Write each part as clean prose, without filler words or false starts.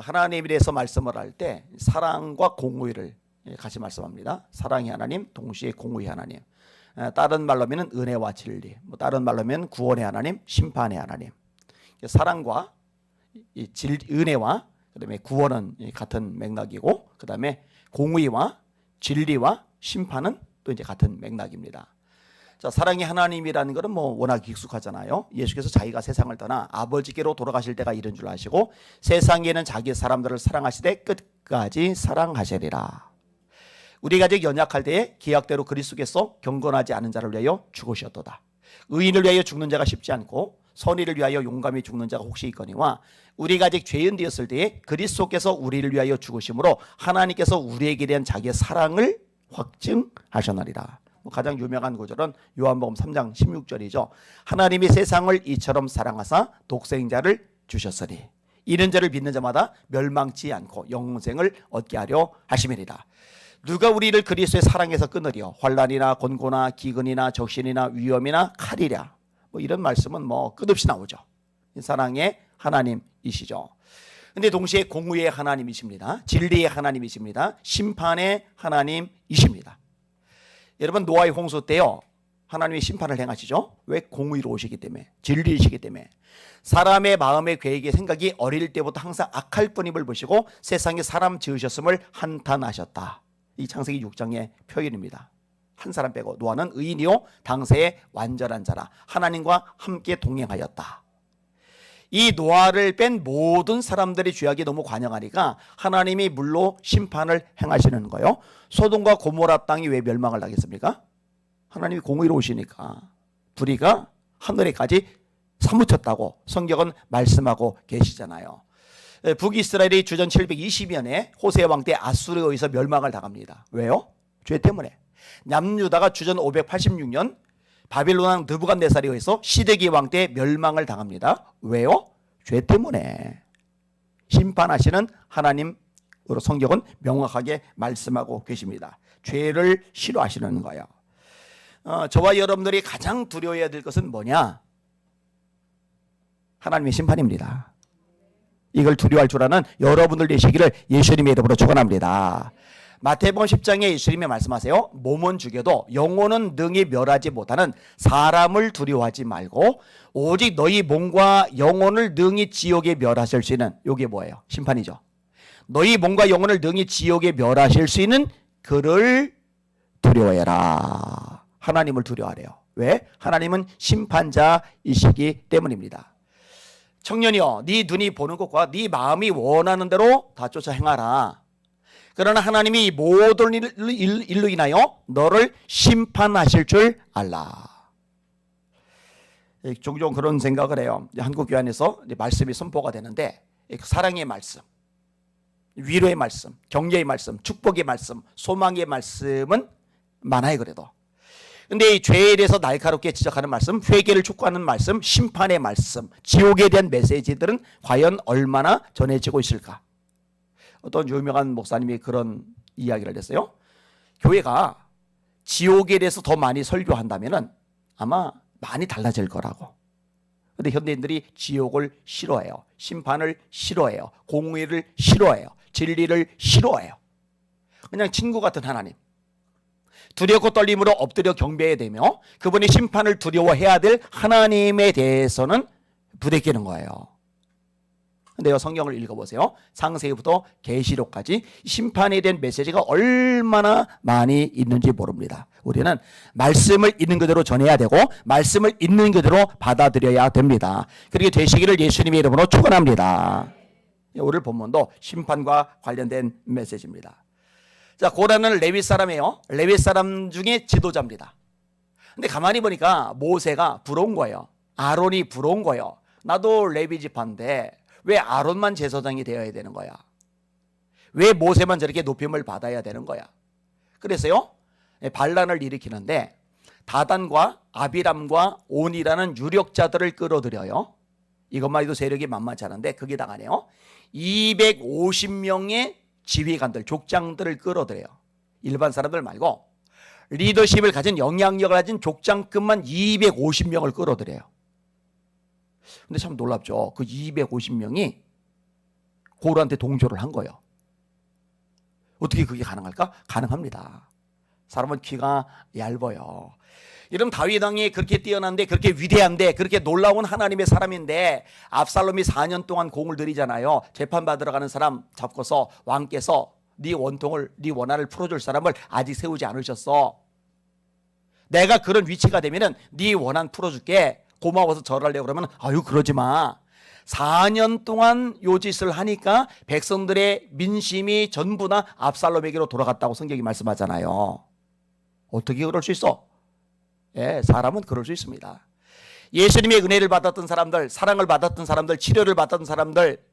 하나님에 대해서 말씀을 할 때 사랑과 공의를 같이 말씀합니다. 사랑의 하나님, 동시에 공의의 하나님. 다른 말로 하면 은혜와 진리, 다른 말로 하면 구원의 하나님, 심판의 하나님. 사랑과 은혜와 그다음에 구원은 같은 맥락이고, 그다음에 공의와 진리와 심판은 또 이제 같은 맥락입니다. 자, 사랑의 하나님이라는 것은 워낙 익숙하잖아요. 예수께서 자기가 세상을 떠나 아버지께로 돌아가실 때가 이른 줄 아시고 세상에는 자기 사람들을 사랑하시되 끝까지 사랑하시리라. 우리가 아직 연약할 때에 계약대로 그리스도께서 경건하지 않은 자를 위하여 죽으셨도다. 의인을 위하여 죽는 자가 쉽지 않고 선의를 위하여 용감히 죽는 자가 혹시 있거니와 우리가 아직 죄인 되었을 때에 그리스도께서 우리를 위하여 죽으심으로 하나님께서 우리에게 대한 자기의 사랑을 확증하셨느니라. 가장 유명한 구절은 요한복음 3장 16절이죠. 하나님이 세상을 이처럼 사랑하사 독생자를 주셨으니 이런 자를 믿는 자마다 멸망치 않고 영생을 얻게 하려 하심이니라. 누가 우리를 그리스도의 사랑에서 끊으려? 환난이나 곤고나 기근이나 적신이나 위험이나 칼이랴. 이런 말씀은 끝없이 나오죠. 사랑의 하나님이시죠. 근데 동시에 공의의 하나님이십니다. 진리의 하나님이십니다. 심판의 하나님이십니다. 여러분, 노아의 홍수 때요, 하나님이 심판을 행하시죠. 왜? 공의로 오시기 때문에, 진리이시기 때문에. 사람의 마음의 계획의 생각이 어릴 때부터 항상 악할 뿐임을 보시고 세상에 사람 지으셨음을 한탄하셨다. 이 창세기 6장의 표현입니다. 한 사람 빼고 노아는 의인이요 당세의 완전한 자라 하나님과 함께 동행하였다. 이 노아를 뺀 모든 사람들의 죄악이 너무 관영하니까 하나님이 물로 심판을 행하시는 거예요. 소돔과 고모라 땅이 왜 멸망을 당했습니까? 하나님이 공의로우시니까. 불의가 하늘에까지 사무쳤다고 성경은 말씀하고 계시잖아요. 북이스라엘이 주전 720년에 호세 왕 때 아수르에 의해서 멸망을 당합니다. 왜요? 죄 때문에. 남유다가 주전 586년 바빌론 왕 느부갓네살에 의해서 시드기 왕 때 멸망을 당합니다. 왜요? 죄 때문에. 심판하시는 하나님으로 성경은 명확하게 말씀하고 계십니다. 죄를 싫어하시는 거예요. 저와 여러분들이 가장 두려워해야 될 것은 뭐냐? 하나님의 심판입니다. 이걸 두려워할 줄 아는 여러분들 되시기를 예수님의 이름으로 축원합니다. 마태복음 10장에 예수님이 말씀하세요. 몸은 죽여도 영혼은 능히 멸하지 못하는 사람을 두려워하지 말고 오직 너희 몸과 영혼을 능히 지옥에 멸하실 수 있는, 이게 뭐예요? 심판이죠. 너희 몸과 영혼을 능히 지옥에 멸하실 수 있는 그를 두려워해라. 하나님을 두려워하래요. 왜? 하나님은 심판자이시기 때문입니다. 청년이여, 네 눈이 보는 것과 네 마음이 원하는 대로 다 쫓아 행하라. 그러나 하나님이 모든 일로 인하여 너를 심판하실 줄 알라. 종종 그런 생각을 해요. 한국 교회 안에서 말씀이 선포가 되는데 사랑의 말씀, 위로의 말씀, 격려의 말씀, 축복의 말씀, 소망의 말씀은 많아요. 그래도 근데 이 죄에 대해서 날카롭게 지적하는 말씀, 회개를 촉구하는 말씀, 심판의 말씀, 지옥에 대한 메시지들은 과연 얼마나 전해지고 있을까? 어떤 유명한 목사님이 그런 이야기를 했어요. 교회가 지옥에 대해서 더 많이 설교한다면 아마 많이 달라질 거라고. 그런데 현대인들이 지옥을 싫어해요. 심판을 싫어해요. 공의를 싫어해요. 진리를 싫어해요. 그냥 친구 같은 하나님, 두렵고 떨림으로 엎드려 경배해야 되며 그분이 심판을 두려워해야 될 하나님에 대해서는 부대끼는 거예요. 근데요, 성경을 읽어보세요. 창세기부터 계시록까지 심판에 대한 메시지가 얼마나 많이 있는지 모릅니다. 우리는 말씀을 있는 그대로 전해야 되고 말씀을 있는 그대로 받아들여야 됩니다. 그렇게 되시기를 예수님의 이름으로 축원합니다. 오늘 본문도 심판과 관련된 메시지입니다. 자, 고라는 레위 사람이에요. 레위 사람 중에 지도자입니다. 근데 가만히 보니까 모세가 부러운 거예요. 아론이 부러운 거예요. 나도 레위 지파인데 왜 아론만 제사장이 되어야 되는 거야? 왜 모세만 저렇게 높임을 받아야 되는 거야? 그래서요, 반란을 일으키는데 다단과 아비람과 온이라는 유력자들을 끌어들여요. 이것만 해도 세력이 만만치 않은데 그게 당하네요. 250명의 지휘관들, 족장들을 끌어들여요. 일반 사람들 말고 리더십을 가진, 영향력을 가진 족장급만 250명을 끌어들여요. 근데 참 놀랍죠. 그 250명이 고라한테 동조를 한 거예요. 어떻게 그게 가능할까? 가능합니다. 사람은 귀가 얇아요. 이런 다윗 왕이 그렇게 뛰어난데, 그렇게 위대한데, 그렇게 놀라운 하나님의 사람인데 압살롬이 4년 동안 공을 들이잖아요. 재판받으러 가는 사람 잡고서 왕께서 네 원통을, 네 원한을 풀어줄 사람을 아직 세우지 않으셨어. 내가 그런 위치가 되면은 네 원한 풀어줄게. 고마워서 절하려고 그러면 아유 그러지 마. 4년 동안 요 짓을 하니까 백성들의 민심이 전부 다 압살롬에게로 돌아갔다고 성경이 말씀하잖아요. 어떻게 그럴 수 있어? 예, 사람은 그럴 수 있습니다. 예수님의 은혜를 받았던 사람들, 사랑을 받았던 사람들, 치료를 받았던 사람들,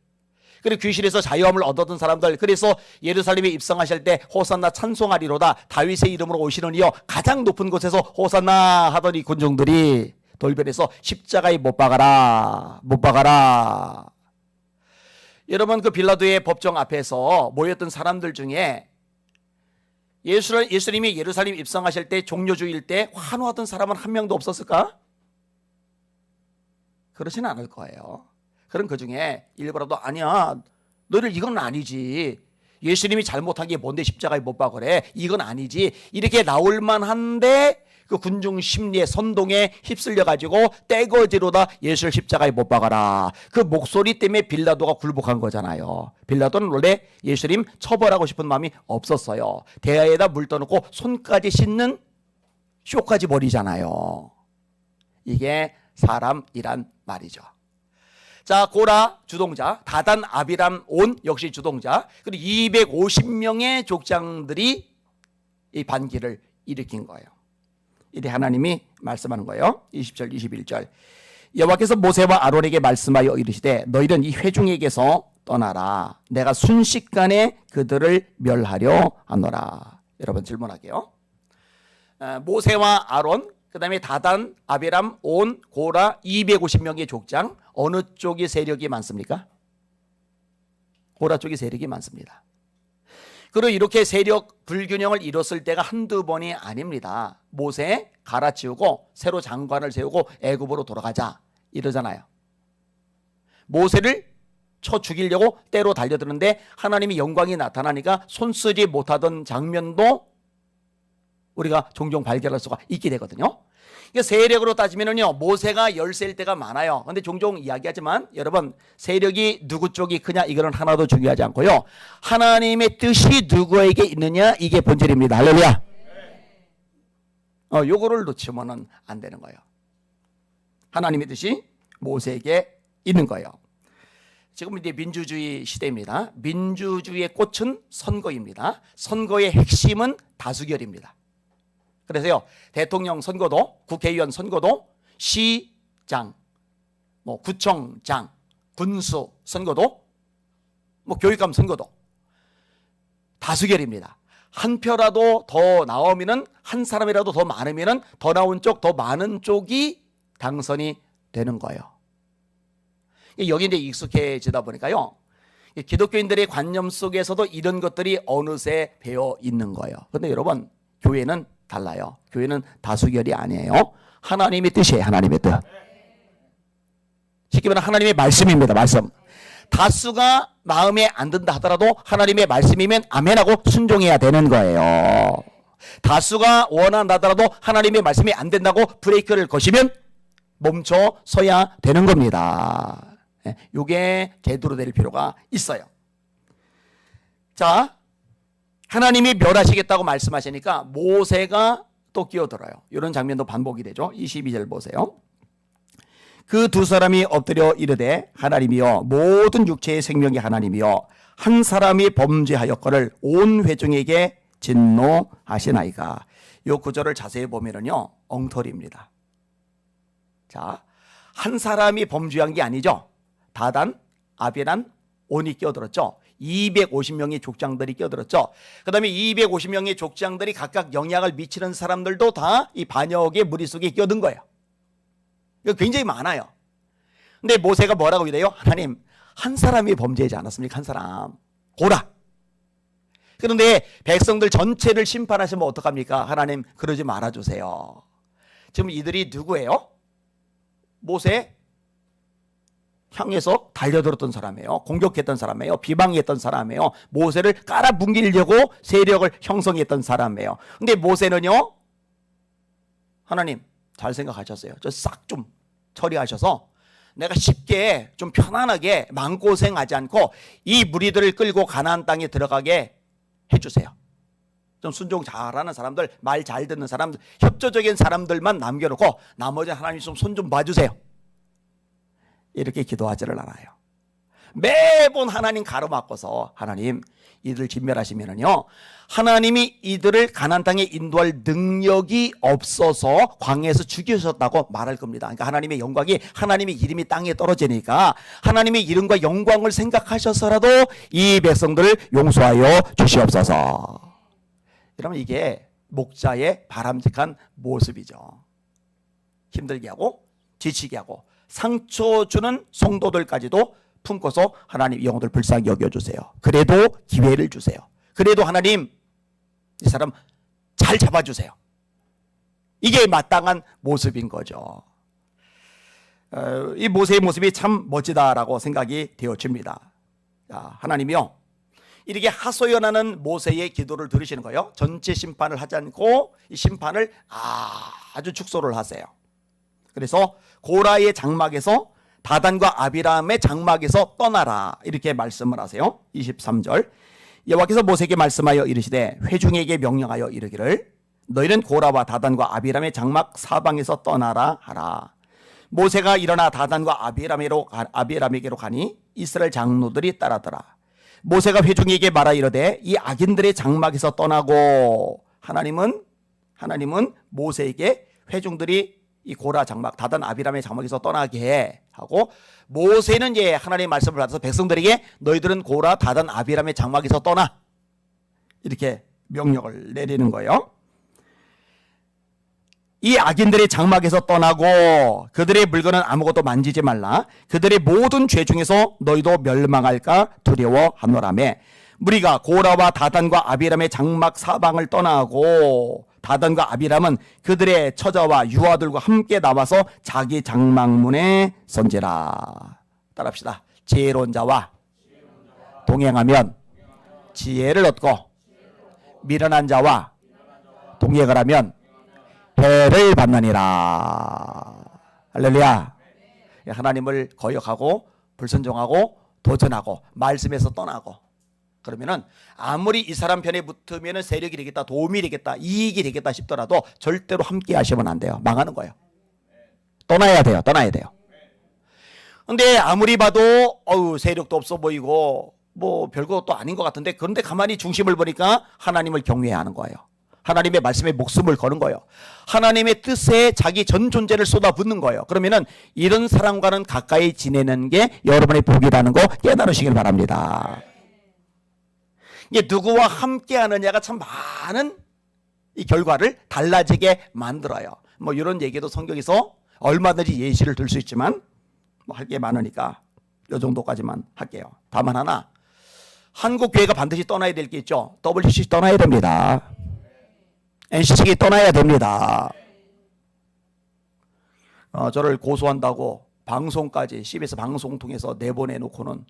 그리고 귀신에서 자유함을 얻었던 사람들, 그래서 예루살렘에 입성하실 때 호산나 찬송하리로다 다윗의 이름으로 오시는 이여 가장 높은 곳에서 호산나 하더니 군중들이 돌변해서 십자가에 못 박아라, 못 박아라. 여러분, 그 빌라도의 법정 앞에서 모였던 사람들 중에 예수님이 예루살렘 입성하실 때, 종료주일 때 환호하던 사람은 한 명도 없었을까? 그러지는 않을 거예요. 그럼 그 중에 일부라도 아니야, 너를 이건 아니지, 예수님이 잘못한 게 뭔데 십자가에 못 박으래, 이건 아니지, 이렇게 나올 만한데 그 군중 심리의 선동에 휩쓸려 가지고 떼거지로다 예수를 십자가에 못 박아라. 그 목소리 때문에 빌라도가 굴복한 거잖아요. 빌라도는 원래 예수님 처벌하고 싶은 마음이 없었어요. 대야에다 물 떠놓고 손까지 씻는 쇼까지 버리잖아요. 이게 사람이란 말이죠. 자, 고라 주동자, 다단 아비람 온 역시 주동자, 그리고 250명의 족장들이 이 반기를 일으킨 거예요. 이래 하나님이 말씀하는 거예요. 20절 21절 여호와께서 모세와 아론에게 말씀하여 이르시되 너희는 이 회중에게서 떠나라. 내가 순식간에 그들을 멸하려 하노라. 여러분 질문할게요. 모세와 아론, 그 다음에 다단, 아비람, 온, 고라 250명의 족장, 어느 쪽이 세력이 많습니까? 고라 쪽이 세력이 많습니다. 그리고 이렇게 세력 불균형을 이뤘을 때가 한두 번이 아닙니다. 모세 갈아치우고 새로 장관을 세우고 애굽으로 돌아가자 이러잖아요. 모세를 쳐 죽이려고 때로 달려드는데 하나님의 영광이 나타나니까 손쓰지 못하던 장면도 우리가 종종 발견할 수가 있게 되거든요. 세력으로 따지면요, 모세가 10세일 때가 많아요. 근데 종종 이야기하지만 여러분, 세력이 누구 쪽이 크냐 이거는 하나도 중요하지 않고요, 하나님의 뜻이 누구에게 있느냐 이게 본질입니다. 할렐루야. 요거를 놓치면은 안 되는 거예요. 하나님의 뜻이 모세에게 있는 거예요. 지금 이제 민주주의 시대입니다. 민주주의의 꽃은 선거입니다. 선거의 핵심은 다수결입니다. 그래서요, 대통령 선거도, 국회의원 선거도, 시장, 구청장, 군수 선거도, 교육감 선거도 다수결입니다. 한 표라도 더 나오면은, 한 사람이라도 더 많으면은 더 나온 쪽, 더 많은 쪽이 당선이 되는 거예요. 여기 이제 익숙해지다 보니까요, 기독교인들의 관념 속에서도 이런 것들이 어느새 배어 있는 거예요. 그런데 여러분, 교회는 달라요. 교회는 다수결이 아니에요. 하나님의 뜻이에요. 하나님의 뜻. 쉽게 말하면 하나님의 말씀입니다. 말씀. 다수가 마음에 안 든다 하더라도 하나님의 말씀이면 아멘하고 순종해야 되는 거예요. 다수가 원한다더라도 하나님의 말씀이 안 된다고 브레이크를 거시면 멈춰 서야 되는 겁니다. 이게 제대로 될 필요가 있어요. 자, 하나님이 멸하시겠다고 말씀하시니까 모세가 또 끼어들어요. 이런 장면도 반복이 되죠. 22절 보세요. 그 두 사람이 엎드려 이르되 하나님이여 모든 육체의 생명이 하나님이여 한 사람이 범죄하였거늘 온 회중에게 진노하시나이까. 이 구절을 자세히 보면은요, 엉터리입니다. 자, 한 사람이 범죄한 게 아니죠. 다단, 아비람, 온이 끼어들었죠. 250명의 족장들이 끼어들었죠. 그 다음에 250명의 족장들이 각각 영향을 미치는 사람들도 다 이 반역의 무리 속에 끼어든 거예요. 이거 굉장히 많아요. 근데 모세가 뭐라고 이래요? 하나님, 한 사람이 범죄하지 않았습니까? 한 사람. 고라. 그런데 백성들 전체를 심판하시면 어떡합니까? 하나님, 그러지 말아주세요. 지금 이들이 누구예요? 모세 향해서 달려들었던 사람이에요. 공격했던 사람이에요. 비방했던 사람이에요. 모세를 깔아뭉개려고 세력을 형성했던 사람이에요. 근데 모세는요, 하나님 잘 생각하셨어요. 저 싹 좀 처리하셔서 내가 쉽게 좀 편안하게 마음고생하지 않고 이 무리들을 끌고 가나안 땅에 들어가게 해주세요. 좀 순종 잘하는 사람들, 말 잘 듣는 사람들, 협조적인 사람들만 남겨놓고 나머지 하나님 좀 손 좀 봐주세요. 이렇게 기도하지를 않아요. 매번 하나님 가로막고서 하나님 이들을 진멸하시면은요, 하나님이 이들을 가나안 땅에 인도할 능력이 없어서 광야에서 죽이셨다고 말할 겁니다. 그러니까 하나님의 영광이, 하나님의 이름이 땅에 떨어지니까 하나님의 이름과 영광을 생각하셔서라도 이 백성들을 용서하여 주시옵소서. 그러면 이게 목자의 바람직한 모습이죠. 힘들게 하고 지치게 하고 상처 주는 성도들까지도 품고서 하나님 이 영혼들 불쌍히 여겨주세요. 그래도 기회를 주세요. 그래도 하나님 이 사람 잘 잡아주세요. 이게 마땅한 모습인 거죠. 이 모세의 모습이 참 멋지다라고 생각이 되어집니다. 하나님이요, 이렇게 하소연하는 모세의 기도를 들으시는 거예요. 전체 심판을 하지 않고 이 심판을 아주 축소를 하세요. 그래서 고라의 장막에서 다단과 아비람의 장막에서 떠나라 이렇게 말씀을 하세요. 23절 여호와께서 모세에게 말씀하여 이르시되 회중에게 명령하여 이르기를 너희는 고라와 다단과 아비람의 장막 사방에서 떠나라 하라. 모세가 일어나 다단과 아비람에게로 가니 이스라엘 장로들이 따라더라. 모세가 회중에게 말하 이르되 이 악인들의 장막에서 떠나고 하나님은 모세에게 회중들이 이 고라 장막, 다단 아비람의 장막에서 떠나게 하고, 모세는 이제 하나님의 말씀을 받아서 백성들에게 너희들은 고라, 다단, 아비람의 장막에서 떠나 이렇게 명령을 내리는 거예요. 이 악인들의 장막에서 떠나고 그들의 물건은 아무것도 만지지 말라. 그들의 모든 죄 중에서 너희도 멸망할까 두려워하노라며 무리가 고라와 다단과 아비람의 장막 사방을 떠나고 다단과 아비람은 그들의 처자와 유아들과 함께 나와서 자기 장막문에 선지라. 따라합시다. 지혜로운 자와 동행하면 지혜를 얻고 미련한 자와 동행을 하면 해를 받느니라. 할렐루야. 하나님을 거역하고 불순종하고 도전하고 말씀에서 떠나고 그러면은 아무리 이 사람 편에 붙으면 세력이 되겠다, 도움이 되겠다, 이익이 되겠다 싶더라도 절대로 함께 하시면 안 돼요. 망하는 거예요. 떠나야 돼요. 근데 아무리 봐도 세력도 없어 보이고 뭐 별것도 아닌 것 같은데, 그런데 가만히 중심을 보니까 하나님을 경외해야 하는 거예요. 하나님의 말씀에 목숨을 거는 거예요. 하나님의 뜻에 자기 전 존재를 쏟아붓는 거예요. 그러면은 이런 사람과는 가까이 지내는 게 여러분의 복이라는 거 깨달으시길 바랍니다. 이게 누구와 함께 하느냐가 참 많은 이 결과를 달라지게 만들어요. 뭐 이런 얘기도 성경에서 얼마든지 예시를 들 수 있지만 뭐 할 게 많으니까 이 정도까지만 할게요. 다만 하나, 한국 교회가 반드시 떠나야 될 게 있죠. WCC 떠나야 됩니다. NCC가 떠나야 됩니다. 저를 고소한다고 방송까지 CBS 방송 통해서 내보내놓고는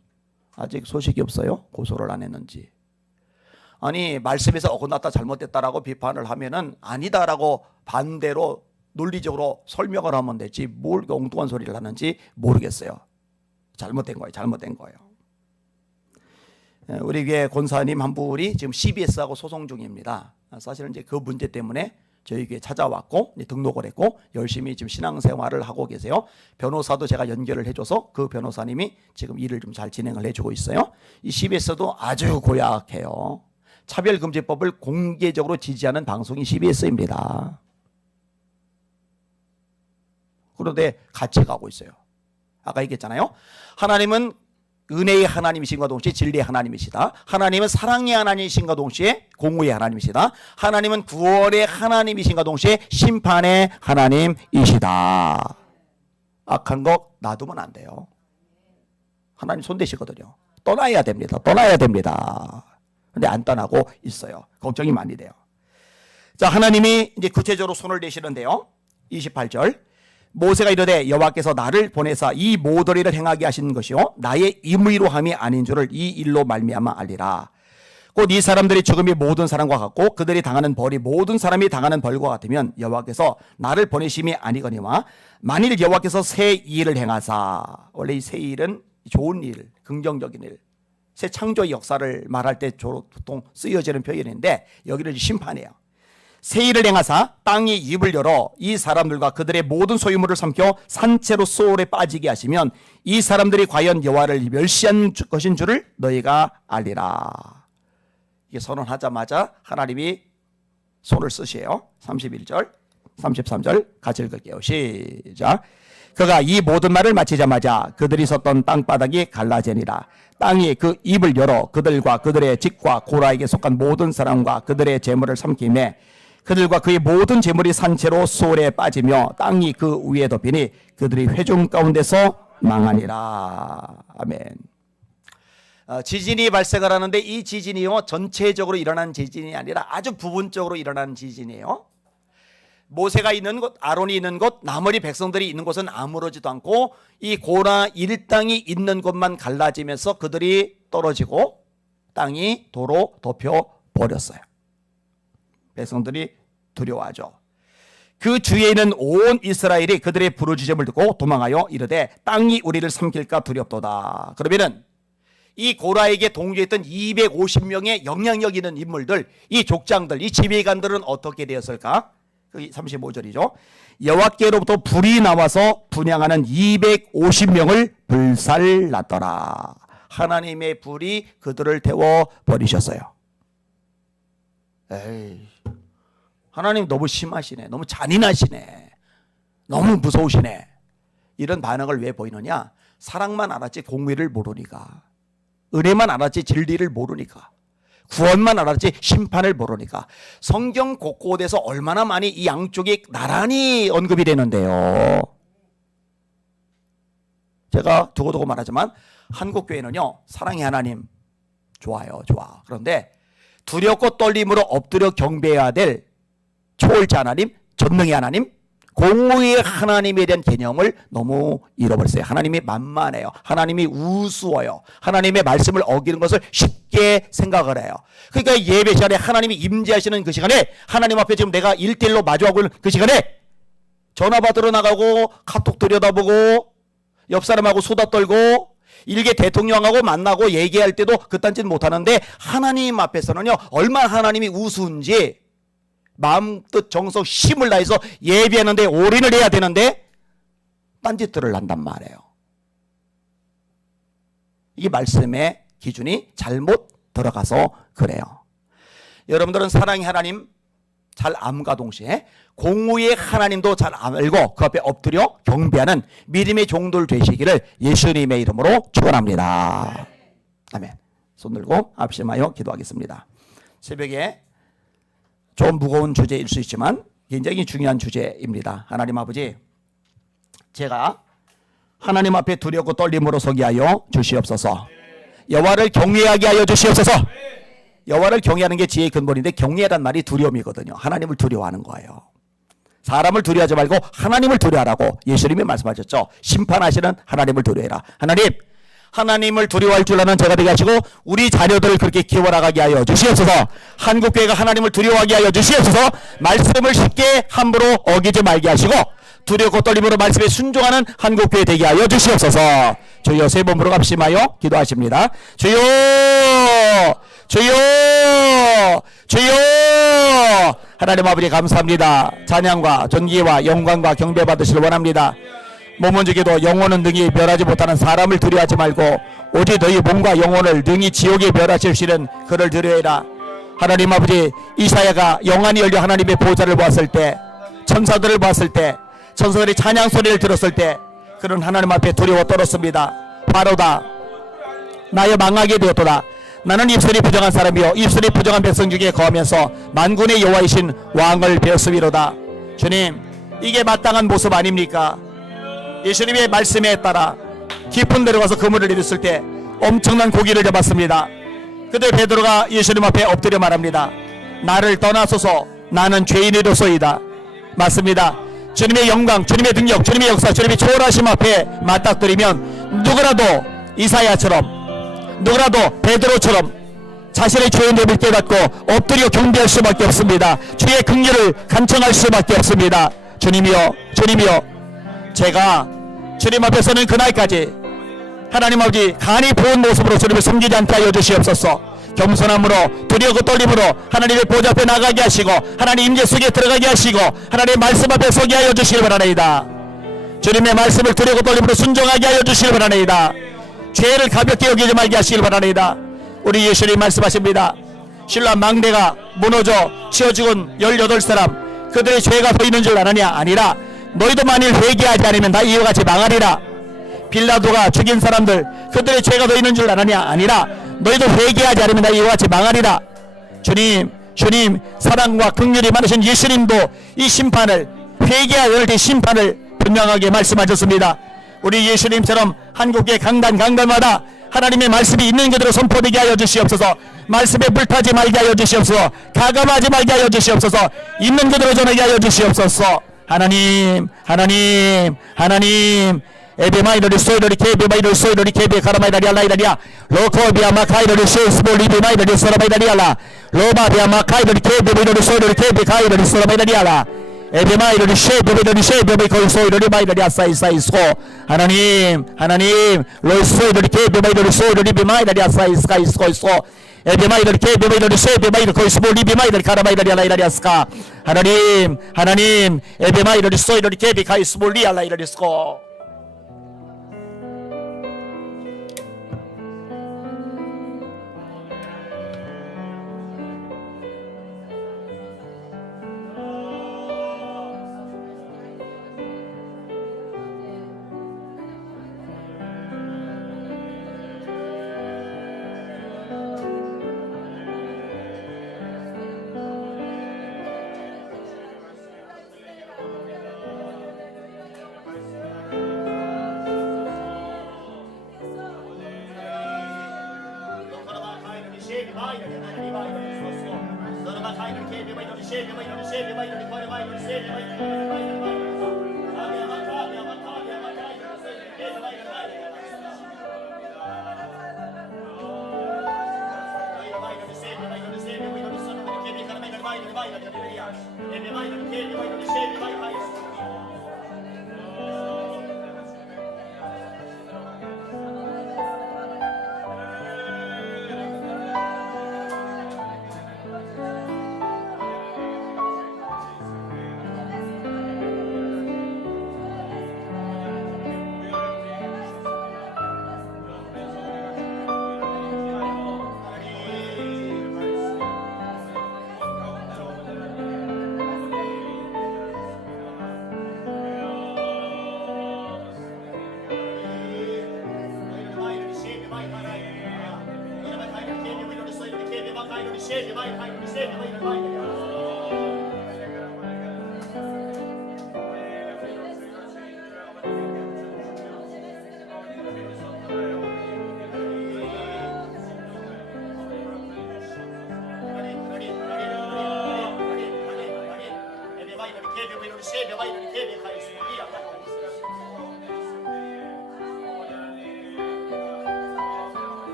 아직 소식이 없어요. 고소를 안 했는지. 아니 말씀에서 어긋났다 잘못됐다라고 비판을 하면은 아니다라고 반대로 논리적으로 설명을 하면 되지 뭘 엉뚱한 소리를 하는지 모르겠어요. 잘못된 거예요. 우리 교회 권사님 한 분이 지금 CBS하고 소송 중입니다. 사실은 이제 그 문제 때문에 저희 교회 찾아왔고 등록을 했고 열심히 지금 신앙생활을 하고 계세요. 변호사도 제가 연결을 해줘서 그 변호사님이 지금 일을 좀 잘 진행을 해주고 있어요. 이 CBS도 아주 고약해요. 차별금지법을 공개적으로 지지하는 방송이 CBS입니다. 그런데 같이 가고 있어요. 아까 얘기했잖아요. 하나님은 은혜의 하나님이신과 동시에 진리의 하나님이시다. 하나님은 사랑의 하나님이신과 동시에 공의의 하나님이시다. 하나님은 구원의 하나님이신과 동시에 심판의 하나님이시다. 악한 거 놔두면 안 돼요. 하나님 손대시거든요. 떠나야 됩니다. 근데 안 떠나고 있어요. 걱정이 많이 돼요. 자, 하나님이 이제 구체적으로 손을 대시는데요. 28절. 모세가 이르되 여호와께서 나를 보내사 이 모든 일을 행하게 하신 것이요 나의 임의로 함이 아닌 줄을 이 일로 말미암아 알리라. 곧 이 사람들이 죽음이 모든 사람과 같고 그들이 당하는 벌이 모든 사람이 당하는 벌과 같으면 여호와께서 나를 보내심이 아니거니와 만일 여호와께서 새 일을 행하사, 원래 이 새 일은 좋은 일, 긍정적인 일, 새 창조의 역사를 말할 때 보통 쓰여지는 표현인데 여기는 심판이에요. 새 일을 행하사 땅이 입을 열어 이 사람들과 그들의 모든 소유물을 삼켜 산채로 소홀에 빠지게 하시면 이 사람들이 과연 여호와를 멸시한 것인 줄을 너희가 알리라. 이게 선언하자마자 하나님이 손을 쓰시에요. 31절 33절 같이 읽을게요. 시작. 그가 이 모든 말을 마치자마자 그들이 섰던 땅바닥이 갈라지니라. 땅이 그 입을 열어 그들과 그들의 집과 고라에게 속한 모든 사람과 그들의 재물을 삼키매 그들과 그의 모든 재물이 산채로 소홀에 빠지며 땅이 그 위에 덮이니 그들이 회중 가운데서 망하니라. 아멘. 지진이 발생을 하는데 이 지진이요 전체적으로 일어난 지진이 아니라 아주 부분적으로 일어난 지진이에요. 모세가 있는 곳, 아론이 있는 곳, 나머지 백성들이 있는 곳은 아무렇지도 않고 이 고라 일당이 있는 곳만 갈라지면서 그들이 떨어지고 땅이 도로 덮여 버렸어요. 백성들이 두려워하죠. 그 주위에 있는 온 이스라엘이 그들의 부르짖음을 듣고 도망하여 이르되 땅이 우리를 삼킬까 두렵도다. 그러면은 이 고라에게 동조했던 250명의 영향력 있는 인물들, 이 족장들, 이 지휘관들은 어떻게 되었을까? 35절이죠. 여호와께로부터 불이 나와서 분향하는 250명을 불살랐더라. 하나님의 불이 그들을 태워 버리셨어요. 에이, 하나님 너무 심하시네. 너무 잔인하시네. 너무 무서우시네. 이런 반응을 왜 보이느냐? 사랑만 알았지 공의를 모르니까. 은혜만 알았지 진리를 모르니까. 구원만 알았지 심판을 모르니까. 성경 곳곳에서 얼마나 많이 이 양쪽이 나란히 언급이 되는데요. 제가 두고두고 말하지만 한국교회는요 사랑의 하나님 좋아요, 좋아. 그런데 두렵고 떨림으로 엎드려 경배해야 될 초월자 하나님, 전능의 하나님, 공의의 하나님에 대한 개념을 너무 잃어버렸어요. 하나님이 만만해요. 하나님이 우스워요. 하나님의 말씀을 어기는 것을 쉽게 생각을 해요. 그러니까 예배 시간에 하나님이 임재하시는 그 시간에 하나님 앞에 지금 내가 1대1로 마주하고 있는 그 시간에 전화 받으러 나가고 카톡 들여다보고 옆 사람하고 수다 떨고 일개 대통령하고 만나고 얘기할 때도 그딴 짓 못하는데 하나님 앞에서는요 얼마나 하나님이 우스운지 마음 뜻 정성 힘을 다해서 예배하는데 올인을 해야 되는데 딴짓들을 한단 말이에요. 이게 말씀의 기준이 잘못 들어가서 그래요. 여러분들은 사랑의 하나님 잘 암과 동시에 공의의 하나님도 잘 알고 그 앞에 엎드려 경배하는 믿음의 종들 되시기를 예수님의 이름으로 축원합니다. 아멘. 손 들고 합심하여 기도하겠습니다. 새벽에 좀 무거운 주제일 수 있지만 굉장히 중요한 주제입니다. 하나님 아버지, 제가 하나님 앞에 두렵고 떨림으로 서게 하여 주시옵소서. 여호와를 경외하게 하여 주시옵소서. 여호와를 경외하는 게 지혜의 근본인데 경외란 말이 두려움이거든요. 하나님을 두려워하는 거예요. 사람을 두려워하지 말고 하나님을 두려워하라고 예수님이 말씀하셨죠. 심판하시는 하나님을 두려워해라. 하나님을 두려워할 줄 아는 제가 되게 하시고 우리 자녀들을 그렇게 키워나가게 하여 주시옵소서. 한국교회가 하나님을 두려워하게 하여 주시옵소서. 말씀을 쉽게 함부로 어기지 말게 하시고 두렵고 떨림으로 말씀에 순종하는 한국교회 되게 하여 주시옵소서. 주여 세 번으로 합심하여 기도하십니다. 주여 주여 주여. 하나님 아버지 감사합니다. 찬양과 존귀와 영광과 경배 받으시길 원합니다. 몸은 죽여도 영혼은 능히 멸하지 못하는 사람을 두려워하지 말고 오직 너희 몸과 영혼을 능히 지옥에 멸하실 수 있는 그를 두려워해라. 하나님 아버지, 이사야가 영안이 열려 하나님의 보좌를 보았을 때, 천사들을 보았을 때, 천사들이 찬양 소리를 들었을 때 그는 하나님 앞에 두려워 떨었습니다. 바로다 나의 망하게 되었도다. 나는 입술이 부정한 사람이요 입술이 부정한 백성 중에 거하면서 만군의 여호와이신 왕을 배웠음이로다. 주님, 이게 마땅한 모습 아닙니까? 예수님의 말씀에 따라 깊은 데로 가서 그물을 내렸을 때 엄청난 고기를 잡았습니다. 그때 베드로가 예수님 앞에 엎드려 말합니다. 나를 떠나소서, 나는 죄인이로소이다. 맞습니다. 주님의 영광, 주님의 능력, 주님의 역사, 주님의 초월하심 앞에 맞닥뜨리면 누구라도 이사야처럼, 누구라도 베드로처럼 자신의 죄의 뇌를 깨닫고 엎드려 경배할 수밖에 없습니다. 주의 긍휼을 간청할 수밖에 없습니다. 주님이여, 주님이여, 제가 주님 앞에 서는 그날까지 하나님 아버지 간이 부은 모습으로 주님을 섬기지 않게 하여 주시옵소서. 겸손함으로, 두려움과 떨림으로 하나님의 보좌 앞에 나가게 하시고 하나님 임재 속에 들어가게 하시고 하나님의 말씀 앞에 서게 하여 주시길 바라나이다. 주님의 말씀을 두려움과 떨림으로 순종하게 하여 주시길 바라나이다. 죄를 가볍게 여기지 말게 하시길 바라나이다. 우리 예수님 말씀하십니다. 신라 망대가 무너져 치어 죽은 18사람, 그들의 죄가 보이는 줄 아느냐? 아니라 너희도 만일 회개하지 않으면 다 이와 같이 망하리라. 빌라도가 죽인 사람들, 그들의 죄가 보이는 줄 아느냐? 아니라 너희도 회개하지 않으면 다 이와 같이 망하리라. 주님 사랑과 긍휼이 많으신 예수님도 이 심판을, 회개할 때 심판을 분명하게 말씀하셨습니다. 우리 예수님처럼 한국의 강단마다 하나님의 말씀이 있는 그대로 선포되게 하여 주시옵소서. 말씀에 불타지 말게 하여 주시옵소서. 가감하지 말게 하여 주시옵소서. 있는 그대로 전하게 하여 주시옵소서. 하나님 에베마이너리 소이너리 케베마이너리 소이너리 케베 가라마이다리아 라이다리아 로코비아 마카이너리 쉐스볼리비 마이너리 소라마이다리아라 로바비아 마카이너리 케베마이너리 소이너리 케베 가이너리 소라마이다리아라 에베마이너리 쉐베마이너리 쉐베마이너리 소이너리 마이다리아 사이사이스코 하나님 로이소이너리 케베마이너리 소이너리 비마이다리아 사이스카이스코이스코 에베마이너리 케베마이너리 쉐베마이너리 코이스볼리비 마이다리 가라마이다리아 라이다리아스카 하나님 에베마이너리 소이너리 케베 가이스볼리아 라이다리스코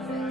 Oh,